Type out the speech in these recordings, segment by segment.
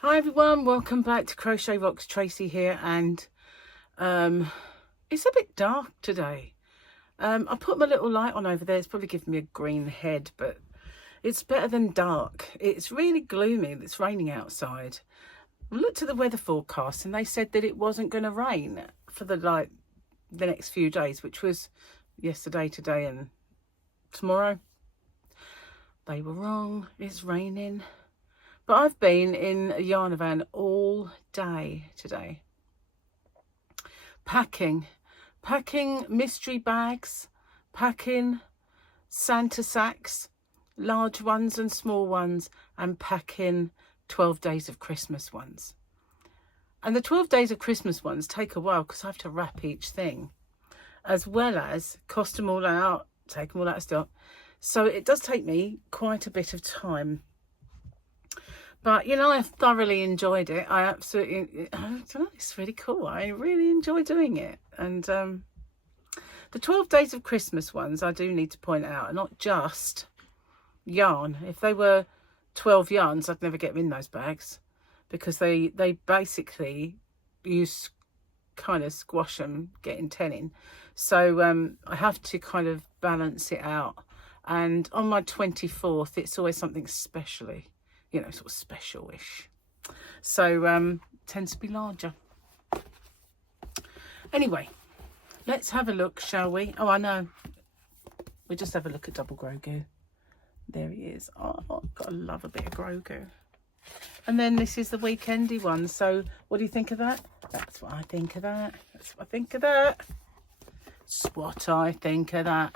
Hi everyone, welcome back to Crochet Rocks. Tracy here, and it's a bit dark today. I put my little light on over there. It's probably giving me a green head, but it's better than dark. It's really gloomy. It's raining outside. I looked at the weather forecast and they said that it wasn't going to rain for the next few days, which was yesterday, today and tomorrow. They were wrong. It's raining. But I've been in a yarn van all day today. Packing mystery bags, packing Santa sacks, large ones and small ones, and packing 12 days of Christmas ones. And the 12 days of Christmas ones take a while because I have to wrap each thing, as well as cost them all out, take them all out of stock. So it does take me quite a bit of time. But, you know, I thoroughly enjoyed it. I don't know, it's really cool. I really enjoy doing it. And the 12 days of Christmas ones, I do need to point out, are not just yarn. If they were 12 yarns, I'd never get them in those bags, because they basically, you kind of squash them getting 10 in. So I have to kind of balance it out. And on my 24th, it's always something specially, you know, sort of special-ish. So tends to be larger. Anyway, let's have a look, shall we? Oh, I know. We'll just have a look at double Grogu. There he is. Oh, gotta love a bit of Grogu. And then this is the weekendy one. So what do you think of that? That's what I think of that. That's what I think of that. That's what I think of that.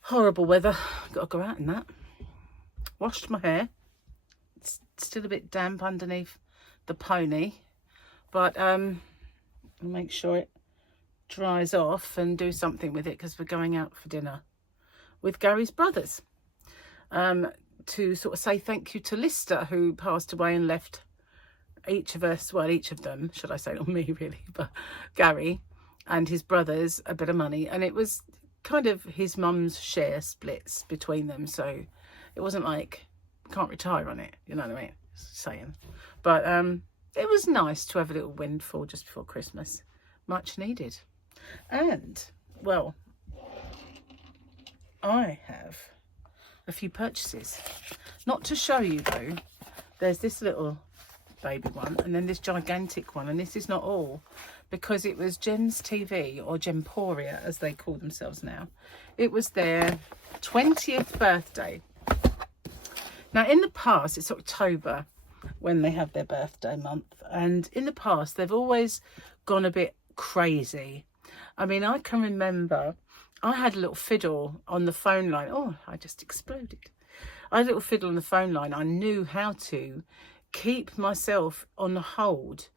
Horrible weather. Gotta go out in that. Washed my hair. It's still a bit damp underneath the pony, but make sure it dries off and do something with it, because we're going out for dinner with Gary's brothers to sort of say thank you to Lister, who passed away and left each of us, well, each of them, should I say, not me really, but Gary and his brothers, a bit of money. And it was kind of his mum's share splits between them, so it wasn't like, can't retire on it, you know what I mean? Saying. But it was nice to have a little windfall just before Christmas. Much needed. And, well, I have a few purchases. Not to show you, though. There's this little baby one, and then this gigantic one. And this is not all, because it was Gem's TV, or Gemporia, as they call themselves now. It was their 20th birthday. Now, in the past, it's October when they have their birthday month. And in the past, they've always gone a bit crazy. I mean, I can remember I had a little fiddle on the phone line. Oh, I just exploded. I had a little fiddle on the phone line. I knew how to keep myself on hold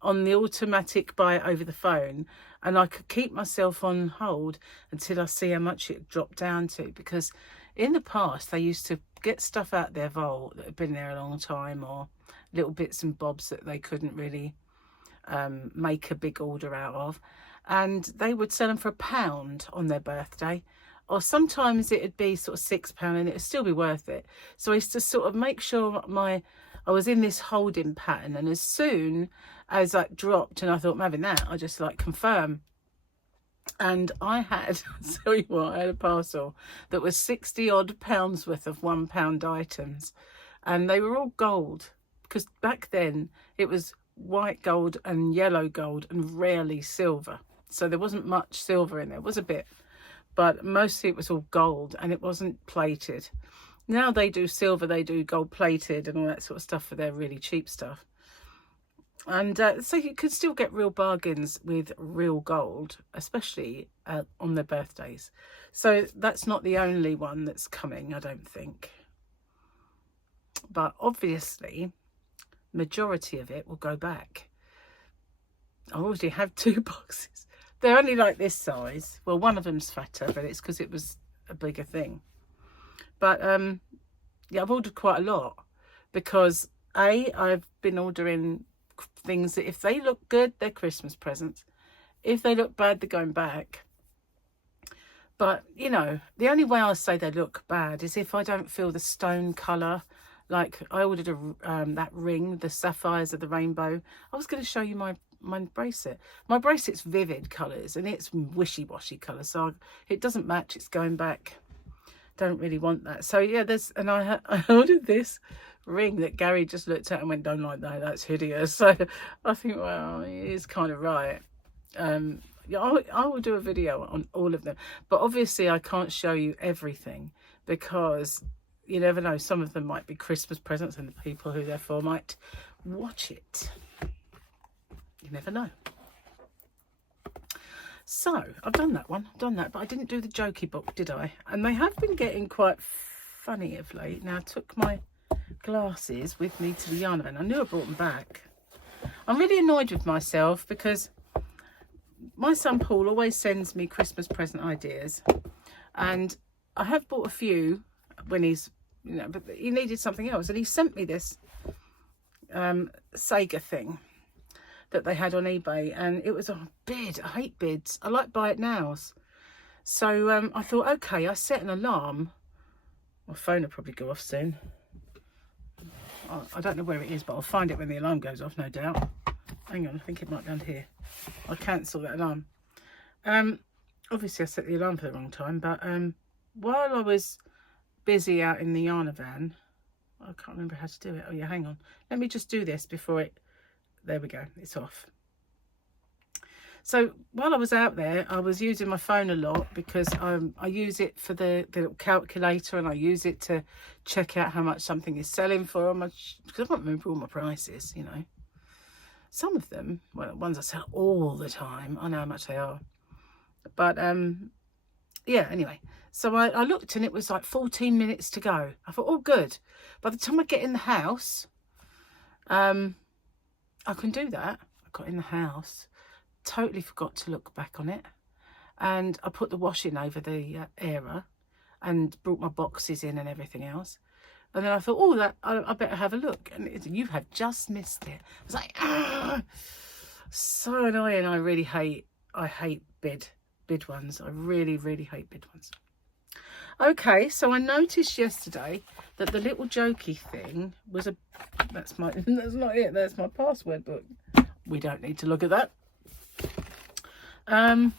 on the automatic buy it over the phone. And I could keep myself on hold until I see how much it dropped down to, because in the past, they used to get stuff out their vault that had been there a long time, or little bits and bobs that they couldn't really make a big order out of. And they would sell them for £1 on their birthday. Or sometimes it'd be sort of £6 and it would still be worth it. So I used to sort of make sure I was in this holding pattern. And as soon as that dropped and I thought, I'm having that, I just like confirm. And I had, I'll tell you what, I had a parcel that was 60 odd pounds worth of £1 items. And they were all gold, because back then it was white gold and yellow gold and rarely silver. So there wasn't much silver in there. It was a bit, but mostly it was all gold, and it wasn't plated. Now they do silver, they do gold plated and all that sort of stuff for their really cheap stuff. And so you could still get real bargains with real gold, especially on their birthdays. So that's not the only one that's coming, I don't think. But obviously, majority of it will go back. I already have 2 boxes. They're only like this size. Well, one of them's fatter, but it's because it was a bigger thing. But yeah, I've ordered quite a lot, because I've been ordering things that if they look good, they're Christmas presents. If they look bad, they're going back. But, you know, the only way I say they look bad is if I don't feel the stone colour like I ordered a that ring, the sapphires of the rainbow. I was going to show you my bracelet. My bracelet's vivid colours and it's wishy-washy colours, so it doesn't match. It's going back. Don't really want that. So yeah, and I ordered this ring that Gary just looked at and went, don't like that, that's hideous. So I think, well, he is kind of right. Yeah, I will do a video on all of them, but obviously I can't show you everything because you never know, some of them might be Christmas presents and the people who therefore might watch it. You never know. So I've done that one, but I didn't do the jokey book, did I? And they have been getting quite funny of late. Now I took my glasses with me to the yarn event. I knew I brought them back. I'm really annoyed with myself because my son Paul always sends me Christmas present ideas, and I have bought a few when he's, you know, but he needed something else, and he sent me this Sega thing that they had on eBay, and it was a bid. I hate bids. I like buy it nows. So I thought, okay, I set an alarm. My phone will probably go off soon. I don't know where it is, but I'll find it when the alarm goes off, no doubt. Hang on, I think it might be under here. I'll cancel that alarm. Obviously I set the alarm for the wrong time, but while I was busy out in the yarn van, I can't remember how to do it. Oh yeah, hang on. Let me just do this before it, there we go, it's off. So while I was out there, I was using my phone a lot because I use it for the little calculator, and I use it to check out how much something is selling for, because I can't remember all my prices, you know. Some of them, well, ones I sell all the time, I know how much they are. But yeah, anyway. So I looked and it was like 14 minutes to go. I thought, oh, good. By the time I get in the house, I can do that. I got in the house, totally forgot to look back on it. And I put the washing over the era and brought my boxes in and everything else. And then I thought, oh, that I better have a look. And you have just missed it. I was like, ah, so annoying. I hate bid ones. I really, really hate bid ones. Okay, so I noticed yesterday that the little jokey thing was that's not it. That's my password book. We don't need to look at that. In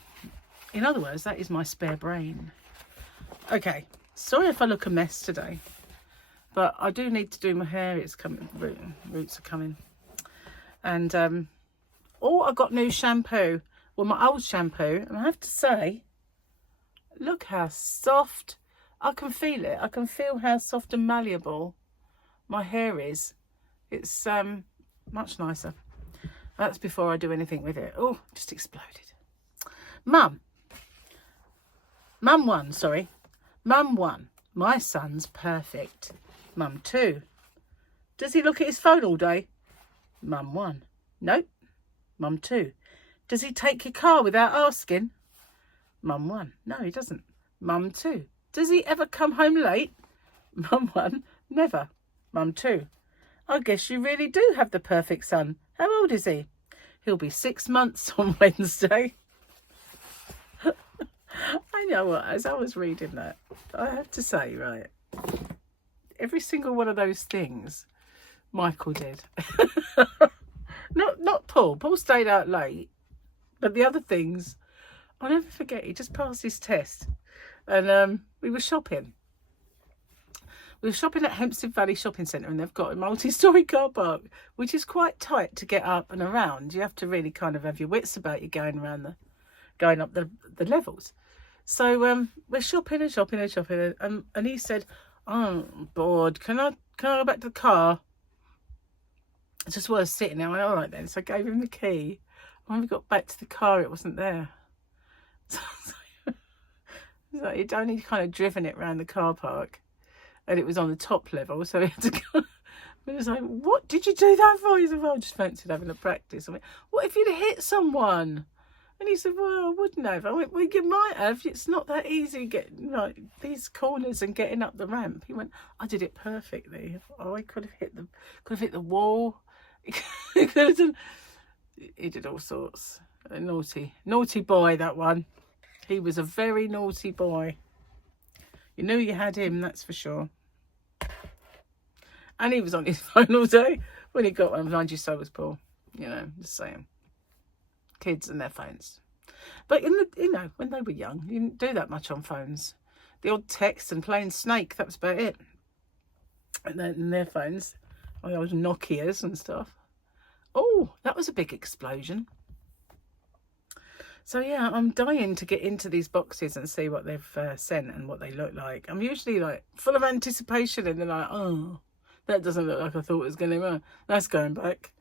other words, that is my spare brain. Okay, sorry if I look a mess today. But I do need to do my hair. It's coming. Roots are coming. And I got new shampoo. Well, my old shampoo. And I have to say, look how soft. I can feel it. I can feel how soft and malleable my hair is. It's much nicer. That's before I do anything with it. Oh, just exploded. Mum 1. My son's perfect. Mum 2. Does he look at his phone all day? Mum 1. Nope. Mum 2. Does he take your car without asking? Mum 1. No, he doesn't. Mum 2. Does he ever come home late? Mum 1. Never. Mum 2. I guess you really do have the perfect son. How old is he? He'll be 6 months on Wednesday. I know what, as I was reading that, I have to say, right, every single one of those things Michael did. not Paul. Paul stayed out late, but the other things, I'll never forget. He just passed his test, and we were shopping. We were shopping at Hempstead Valley Shopping Centre, and they've got a multi-storey car park, which is quite tight to get up and around. You have to really kind of have your wits about you going up the levels. So we're shopping, and he said, oh, I'm bored. Can I go back to the car? I just was sitting there. I went, all right then. So I gave him the key. When we got back to the car, it wasn't there. So he'd only kind of driven it around the car park, and it was on the top level. So he had to go. He was like, what did you do that for? He said, well, I just fancied having a practice. I went, what if you'd hit someone? And he said, well, I wouldn't have. I went, well, you might have. It's not that easy getting like these corners and getting up the ramp. He went, I did it perfectly. Oh, I could have hit the wall. He did all sorts. A naughty boy, that one. He was a very naughty boy. You knew you had him, that's for sure. And he was on his phone all day when he got one. Mind you, so was Paul. You know, just saying. Kids and their phones. But when they were young, you didn't do that much on phones. The odd text and playing Snake, that was about it. And then in their phones, the old Nokias and stuff. Oh, that was a big explosion. So yeah, I'm dying to get into these boxes and see what they've sent and what they look like. I'm usually like full of anticipation, and then like, oh, that doesn't look like I thought it was going to. That's going back.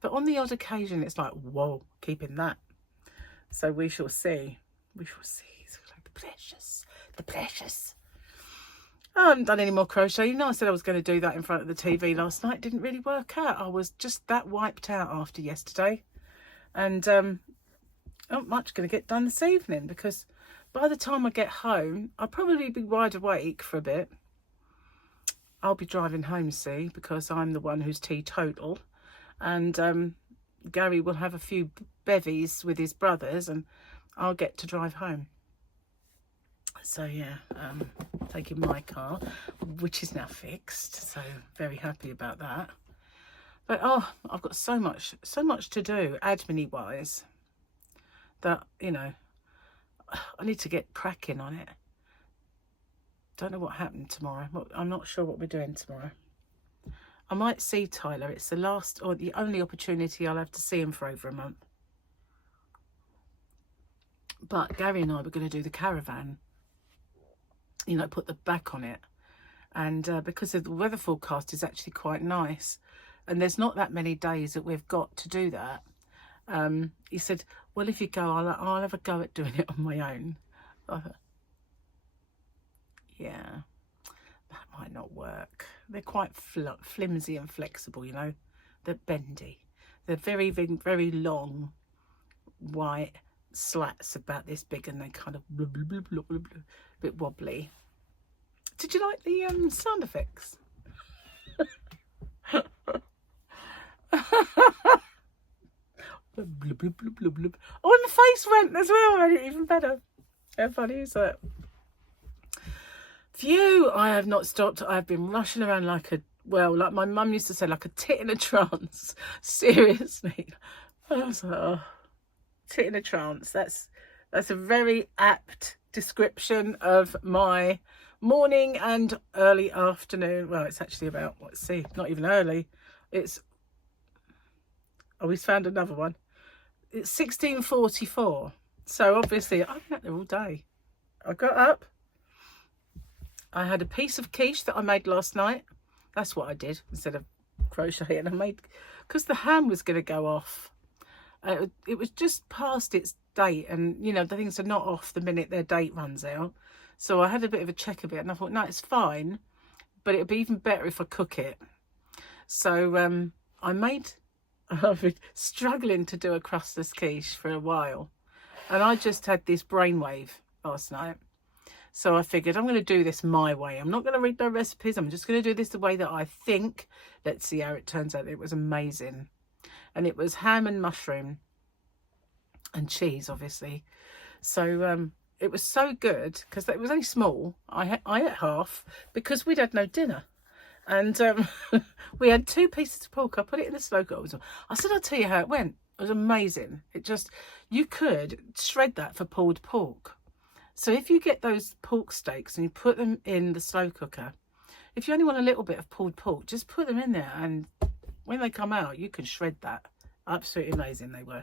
But on the odd occasion, it's like, whoa, keeping that. So we shall see. We shall see. It's like the precious, the precious. I haven't done any more crochet. You know, I said I was going to do that in front of the TV last night. It didn't really work out. I was just that wiped out after yesterday. And not much going to get done this evening, because by the time I get home, I'll probably be wide awake for a bit. I'll be driving home, see, because I'm the one who's teetotal. And Gary will have a few bevies with his brothers, and I'll get to drive home. So yeah, taking my car, which is now fixed, so very happy about that. But oh, I've got so much to do admin wise that, you know, I need to get cracking on it. Don't know what happened tomorrow. I'm not sure what we're doing tomorrow. I might see Tyler. It's the last or the only opportunity I'll have to see him for over a month. But Gary and I were going to do the caravan. You know, put the back on it. And because of the weather forecast is actually quite nice, and there's not that many days that we've got to do that, he said, well, if you go, I'll have a go at doing it on my own. I thought, yeah, that might not work. They're quite flimsy and flexible, you know. They're bendy. They're very, very long, white slats about this big, and they kind of blah, blah, blah, blah, blah, blah, a bit wobbly. Did you like the sound effects? Blub, blub, blub, blub, blub. Oh, and the face went as well. Made it even better. How funny is that? Phew, I have not stopped. I've been rushing around like like my mum used to say, like a tit in a trance. Seriously. I was like, oh, tit in a trance. That's a very apt description of my morning and early afternoon. Well, it's actually about, let's see, not even early. It's, oh, we found another one. It's 16:44. So obviously I've been out there all day. I got up. I had a piece of quiche that I made last night. That's what I did instead of crocheting. I made, because the ham was going to go off. It was just past its date, and you know, the things are not off the minute their date runs out. So I had a bit of a check of it, and I thought, no, it's fine, but it'd be even better if I cook it. So I've been struggling to do a crustless quiche for a while, and I just had this brainwave last night. So I figured I'm going to do this my way. I'm not going to read no recipes. I'm just going to do this the way that I think. Let's see how it turns out. It was amazing. And it was ham and mushroom and cheese, obviously. So it was so good because it was only small. I ate half because we'd had no dinner. And we had 2 pieces of pork. I put it in the slow cooker. I said, I'll tell you how it went. It was amazing. It just, you could shred that for pulled pork. So if you get those pork steaks and you put them in the slow cooker, if you only want a little bit of pulled pork, just put them in there, and when they come out, you can shred that. Absolutely amazing they were.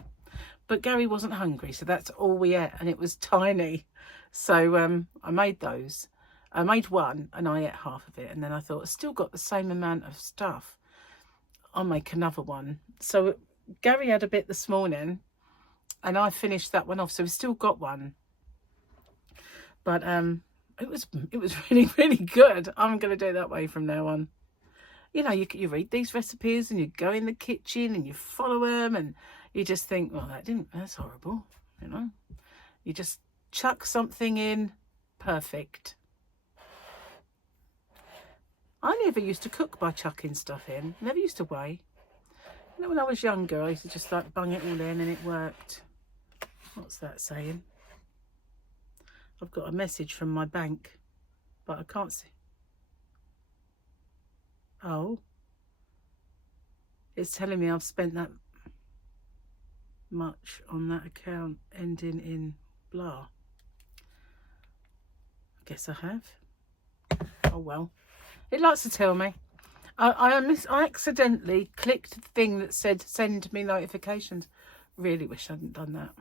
But Gary wasn't hungry, so that's all we ate, and it was tiny. So I made those. I made one and I ate half of it, and then I thought, I've still got the same amount of stuff. I'll make another one. So Gary had a bit this morning and I finished that one off, so we've still got one. But it was really, really good. I'm going to do it that way from now on. You know, you read these recipes and you go in the kitchen and you follow them, and you just think, well, that's horrible, you know. You just chuck something in, perfect. I never used to cook by chucking stuff in. Never used to weigh. You know, when I was younger, I used to just like bung it all in and it worked. What's that saying? I've got a message from my bank, but I can't see. Oh, it's telling me I've spent that much on that account ending in blah. I guess I have. Oh well. It likes to tell me. I accidentally clicked the thing that said send me notifications. Really wish I hadn't done that.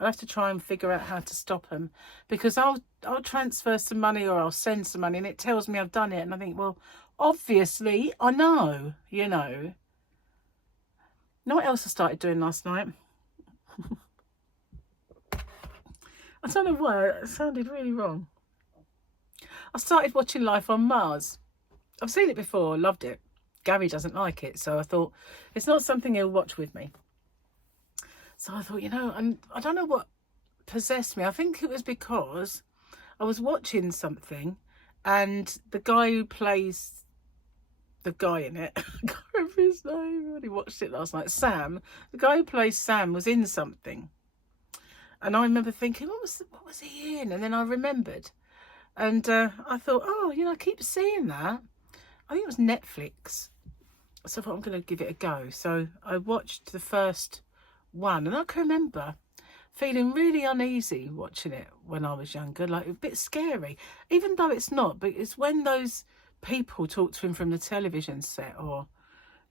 I'll have to try and figure out how to stop them, because I'll transfer some money or I'll send some money and it tells me I've done it, and I think, well, obviously I know, you know. Know what else I started doing last night? I don't know why, it sounded really wrong. I started watching Life on Mars. I've seen it before, loved it. Gary doesn't like it, so I thought it's not something he'll watch with me. So I thought, you know, and I don't know what possessed me. I think it was because I was watching something and the guy who plays the guy in it, I can't remember his name, I only watched it last night, Sam, the guy who plays Sam was in something. And I remember thinking, what was he in? And then I remembered. And I thought, oh, you know, I keep seeing that. I think it was Netflix. So I thought, I'm going to give it a go. So I watched the first one, and I can remember feeling really uneasy watching it when I was younger, like a bit scary, even though it's not. But it's when those people talk to him from the television set, or,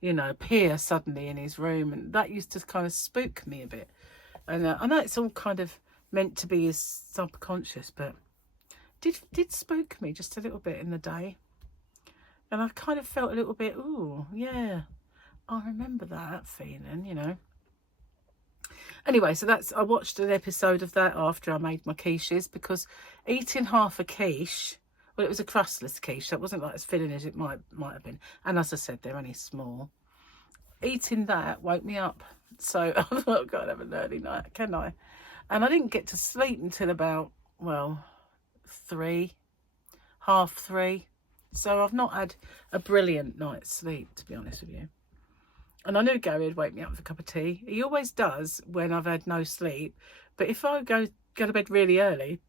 you know, appear suddenly in his room, and that used to kind of spook me a bit. And I know it's all kind of meant to be his subconscious, but did spook me just a little bit in the day. And I kind of felt a little bit, ooh, yeah, I remember that feeling, you know. Anyway, so I watched an episode of that after I made my quiches, because eating half a quiche, well, it was a crustless quiche, so it wasn't like as filling as it might have been. And as I said, they're only small. Eating that woke me up. So I thought, I've got to have an early night, can I? And I didn't get to sleep until about, well, 3, half 3. So I've not had a brilliant night's sleep, to be honest with you. And I knew Gary would wake me up with a cup of tea. He always does when I've had no sleep. But if I go to bed really early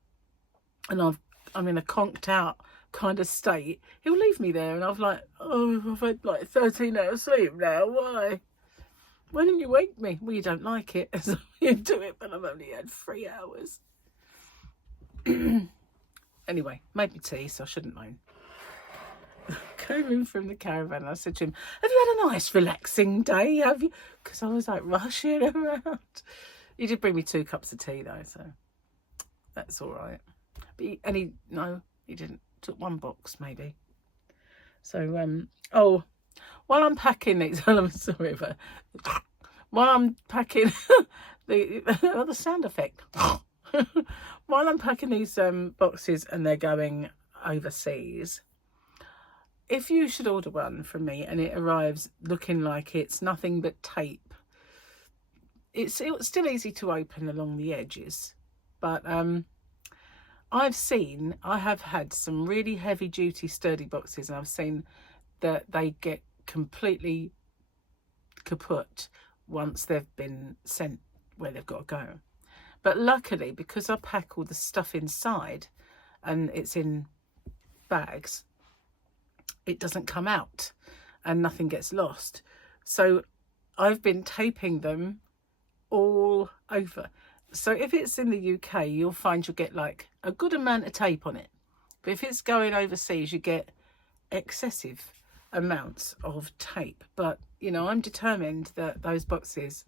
and I'm in a conked out kind of state, he'll leave me there. And I'm like, oh, I've had like 13 hours sleep now. Why? Why didn't you wake me? Well, you don't like it. So you do it, but I've only had 3 hours. Anyway, made me tea, so I shouldn't moan. Came in from the caravan and I said to him, have you had a nice relaxing day, have you? Because I was like rushing around. He did bring me 2 cups of tea though, so that's all right. But he didn't. Took 1 box maybe. So oh, while I'm packing these, I'm sorry, but while I'm packing the sound effect. While I'm packing these boxes and they're going overseas, if you should order one from me and it arrives looking like it's nothing but tape, it's still easy to open along the edges, but I have had some really heavy duty sturdy boxes, and I've seen that they get completely kaput once they've been sent where they've got to go. But luckily, because I pack all the stuff inside and it's in bags, it doesn't come out and nothing gets lost. So I've been taping them all over. So if it's in the UK, you'll find you'll get like a good amount of tape on it. But if it's going overseas, you get excessive amounts of tape. But, you know, I'm determined that those boxes,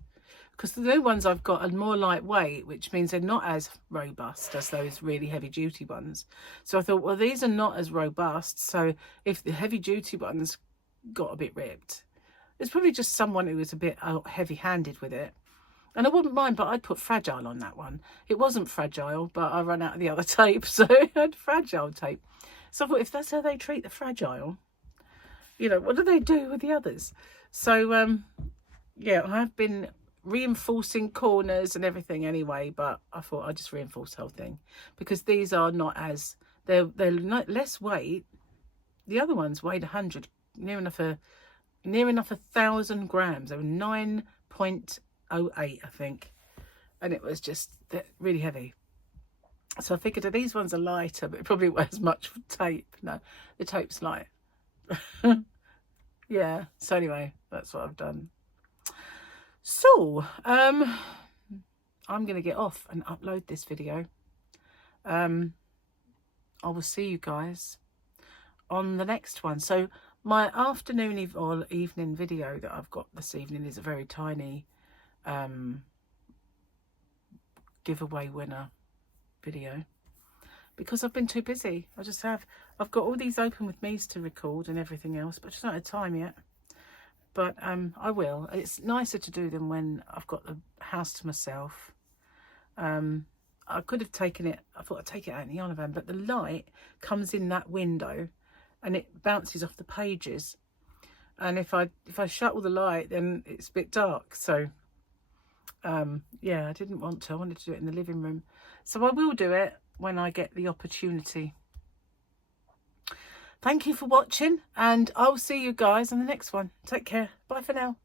because the new ones I've got are more lightweight, which means they're not as robust as those really heavy duty ones. So I thought, well, these are not as robust. So if the heavy duty ones got a bit ripped, it's probably just someone who was a bit heavy handed with it. And I wouldn't mind, but I'd put fragile on that one. It wasn't fragile, but I ran out of the other tape, so I had fragile tape. So I thought, if that's how they treat the fragile, you know, what do they do with the others? So, yeah, I have been reinforcing corners and everything anyway, but I thought I'd just reinforce the whole thing, because these are not as, they're not less weight. The other ones weighed 100, near enough 1,000 grams. They were 9.08, I think, and it was just really heavy. So I figured that these ones are lighter, but it probably wears much tape. No, the tape's light. Yeah, so anyway, that's what I've done. So I'm gonna get off and upload this video. I will see you guys on the next one. So my afternoon or evening video that I've got this evening is a very tiny giveaway winner video, because I've been too busy. I've got all these open with me's to record and everything else, but I just not had time yet. But I will. It's nicer to do them when I've got the house to myself. I could have taken it, I thought I'd take it out in the Olovan, but the light comes in that window and it bounces off the pages. And if I shut all the light, then it's a bit dark. So yeah, I didn't want to. I wanted to do it in the living room. So I will do it when I get the opportunity. Thank you for watching, and I'll see you guys on the next one. Take care. Bye for now.